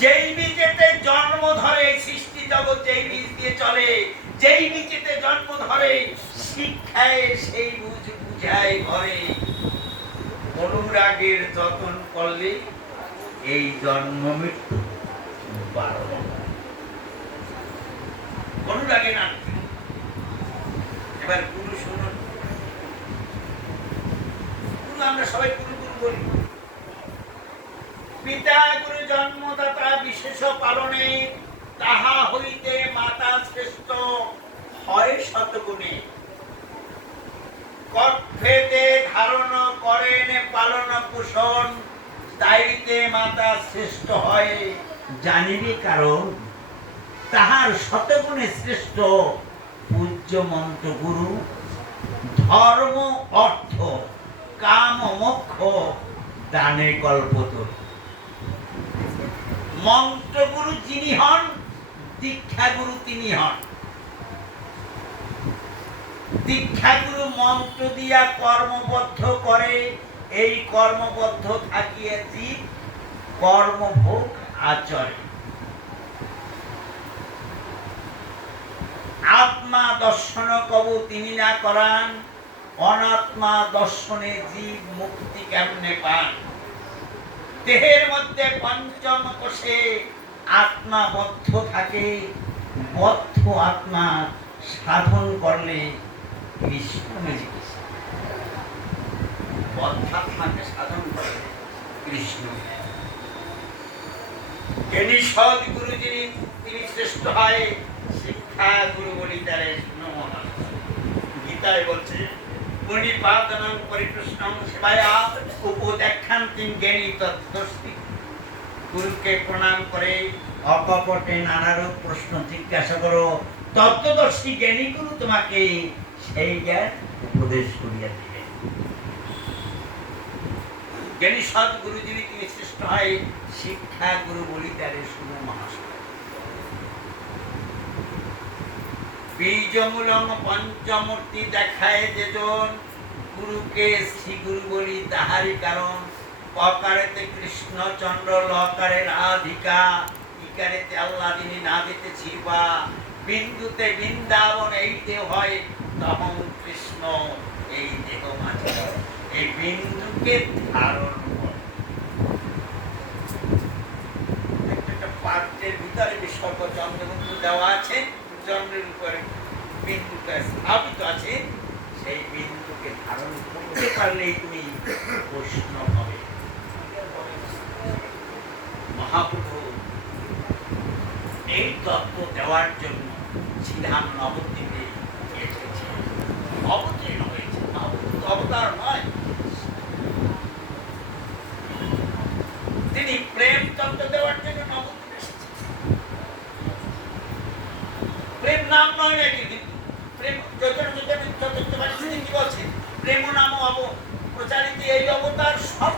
যেই বীজেতে জন্ম ধরে, সৃষ্টি জগৎ যেই বীজ দিয়ে চলে, যেই বীজেতে জন্ম ধরে, শিক্ষায় সেই বুঝায় ঘরে। অনুরাগের যতন করলে এই জন্ম মৃত্যু বারণ। অনুরাগে না, এবার গুরু শুনুন। গুরু আমরা সবাই গুরু গুরু বলি। পিতা গুরু জন্মদাতা বিশেষ পালনে, তাহা হইতে মাতা শ্রেষ্ঠ হয় শতগুণে। কর্থেতে ধারণ করেন পালন পোষণ, তাইতে মাতা শ্রেষ্ঠ হয় জানিবি কারণ। তাহার শতগুণে শ্রেষ্ঠ পূজ্য মন্ত্র গুরু, ধর্ম অর্থ কাম মোক্ষ দানে কল্পতরু। মন্ত্রগুরু যিনি হন, দীক্ষাগুরু তিনি হন। দীক্ষাগুরু মন্ত্র দিয়া কর্মবদ্ধ করে, এই কর্মবদ্ধ থাকিয়া জীব কর্মভোগ আচরে। আত্মা দর্শন কবু তিনি না করান, অনাত্মা দর্শনে জীব মুক্তি কেমনে পান। দেহের মধ্যে পঞ্চম কোষে আত্মা বদ্ধ থাকে, বদ্ধ আত্মা সাধন করলে কৃষ্ণ নিজে। বদ্ধ আত্মাকে সাধন করলে কৃষ্ণ। জ্ঞানী সৎ গুরু যিনি তিনি শ্রেষ্ঠ হয়, শিক্ষা গুরু বলি তারে নমঃ। গীতায় বলছে মুনিপাদনং পরিকৃষ্ণং সেবায়া উপদেক্ষান্তিং জ্ঞানী তত্ত্বস্তি। গুরুকে প্রণাম করে অকপটে নানারূপ প্রশ্ন জিজ্ঞাসা করো, তত্ত্বদর্শী জ্ঞানী গুরু তোমাকে সেই জ্ঞান উপদেশ করিয়া দিবে। জ্ঞানী সৎ গুরু যিনি তিনি শ্রেষ্ঠ হয়, শিক্ষা গুরু বলি তারে শুনো মহাশয়। বীজমূলং পঞ্চমূর্তি দেখায় যেজন, গুরুকে শ্রী গুরু বলি তাহারই কারণ। অকারেতে কৃষ্ণচন্দ্র, লকারে রাধিকা, ইকারেতে আল্লাহ যিনি না দিতে ছিবা। বিন্দুতে বৃন্দাবন এই দেহ হয়, তখন কৃষ্ণ এই দেহ মাঝে। এই বিন্দুকে ধারণ করে একটা পাত্রের ভিতরে বিসর্গ চন্দ্রবিন্দু দেওয়া আছে, চন্দ্রের উপরে বিন্দুটা স্থাপিত আছে। সেই বিন্দুকে ধারণ করতে পারলেই তুমি বৈষ্ণব হবে। মহাপ্রভু এই তত্ত্ব দেওয়ার জন্য শ্রীধাম নবদ্বীপে এসেছে, অবতীর্ণ হয়েছে। অবতার নয়, তিনি প্রেম তত্ত্ব দেওয়ার জন্য নবদ্বীপে এসেছে। প্রেম নাম নয় নাকি, কিন্তু প্রেম চৈতন্য কি বলছে, প্রেম নাম প্রচারিত এই অবতার সব